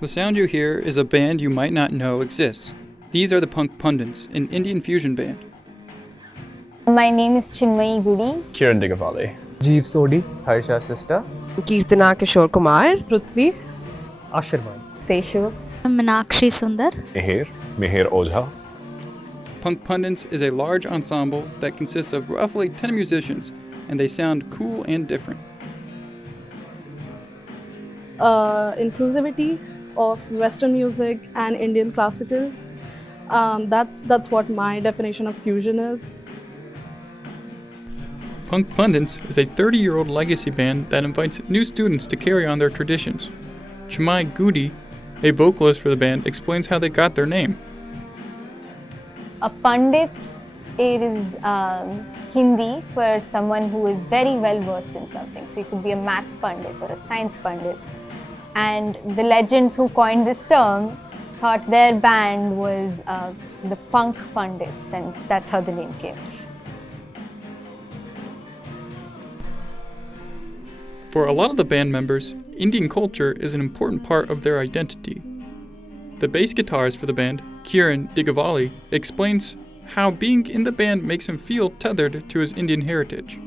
The sound you hear is a band you might not know exists. These are the Punk Pundits, an Indian fusion band. My name is Chinmayi Gudi. Kiran Digavali. Jeev Sodi. Harsha Sister. Kirtana Kishore Kumar. Prithvi. Ashirman. Seshu. Meenakshi Sundar. Mihir Ojha. Punk Pundits is a large ensemble that consists of roughly 10 musicians, and they sound cool and different. Inclusivity of Western music and Indian classicals. That's what my definition of fusion is. Punk Pundits is a 30-year-old legacy band that invites new students to carry on their traditions. Chinmayi Gudi, a vocalist for the band, explains how they got their name. A Pandit is Hindi for someone who is very well versed in something. So you could be a math Pandit or a science Pandit. And the legends who coined this term thought their band was the Punk Pundits, and that's how the name came. For a lot of the band members, Indian culture is an important part of their identity. The bass guitarist for the band, Kiran Digavali, explains how being in the band makes him feel tethered to his Indian heritage.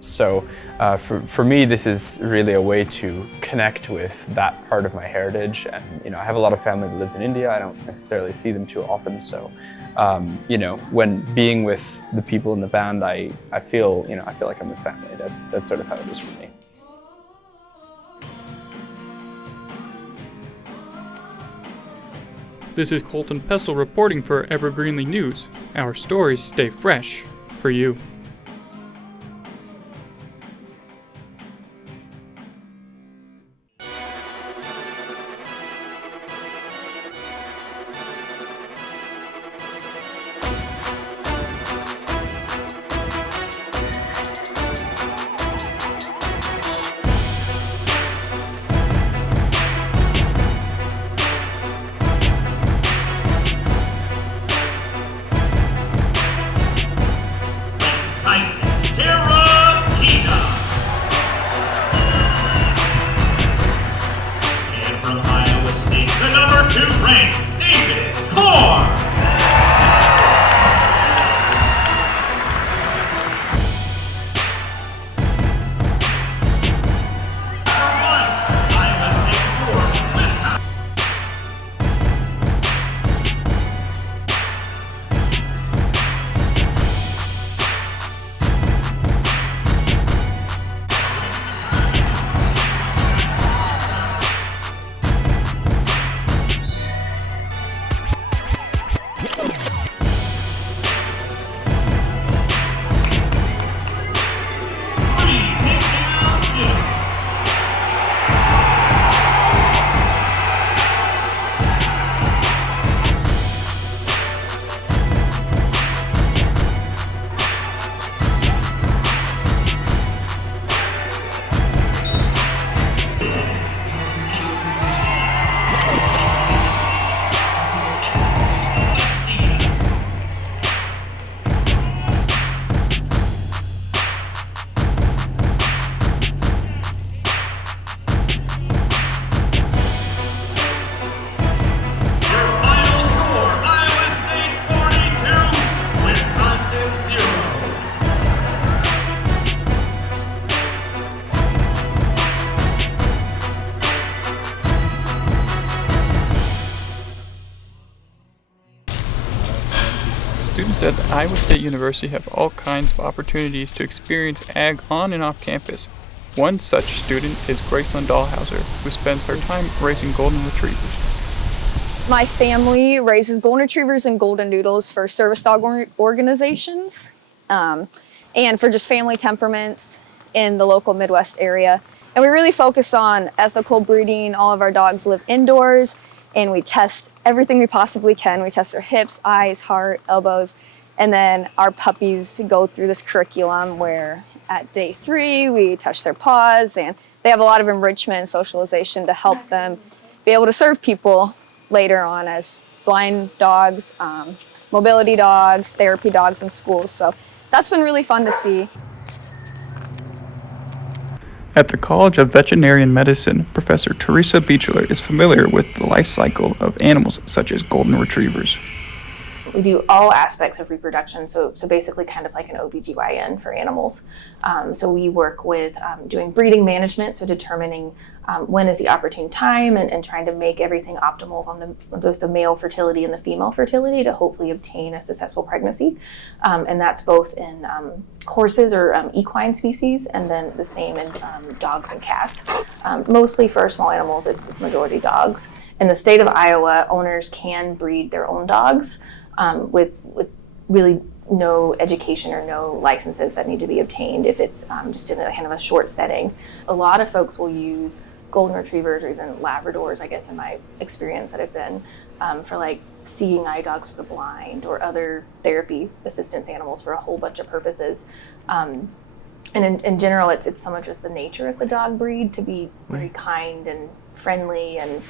So for me, this is really a way to connect with that part of my heritage. And I have a lot of family that lives in India. I don't necessarily see them too often. So when being with the people in the band, I feel like I'm with family. That's sort of how it is for me. This is Colton Pestel reporting for Evergreenly News. Our stories stay fresh for you. Students at the Iowa State University have all kinds of opportunities to experience ag on and off campus. One such student is Graceland Dahlhauser, who spends her time raising golden retrievers. My family raises golden retrievers and golden doodles for service dog organizations and for just family temperaments in the local Midwest area. And we really focus on ethical breeding. All of our dogs live indoors, and we test everything we possibly can. We test their hips, eyes, heart, elbows, and then our puppies go through this curriculum where at day 3 we touch their paws, and they have a lot of enrichment and socialization to help them be able to serve people later on as blind dogs, mobility dogs, therapy dogs in schools. So that's been really fun to see. At the College of Veterinary Medicine, Professor Teresa Beechler is familiar with the life cycle of animals such as golden retrievers. We do all aspects of reproduction, so basically kind of like an OBGYN for animals. So we work with doing breeding management, so determining when is the opportune time and trying to make everything optimal on both the male fertility and the female fertility to hopefully obtain a successful pregnancy. And that's both in horses or equine species, and then the same in dogs and cats. Mostly for our small animals, it's majority dogs. In the state of Iowa, owners can breed their own dogs with really no education or no licenses that need to be obtained if it's just in a kind of a short setting. A lot of folks will use golden retrievers or even Labradors, I guess in my experience that I've been, for like seeing eye dogs for the blind or other therapy assistance animals for a whole bunch of purposes. And in general, it's so much just the nature of the dog breed to be very kind and friendly and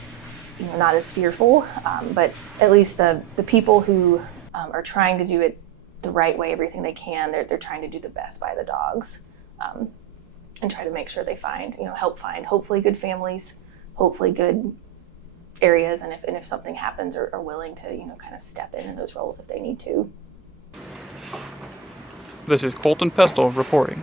not as fearful. But at least the people who are trying to do it the right way, everything they can, they're trying to do the best by the dogs. And try to make sure they help find hopefully good families, hopefully good areas, and if something happens, are willing to kind of step in those roles if they need to. This is Colton Pestel reporting.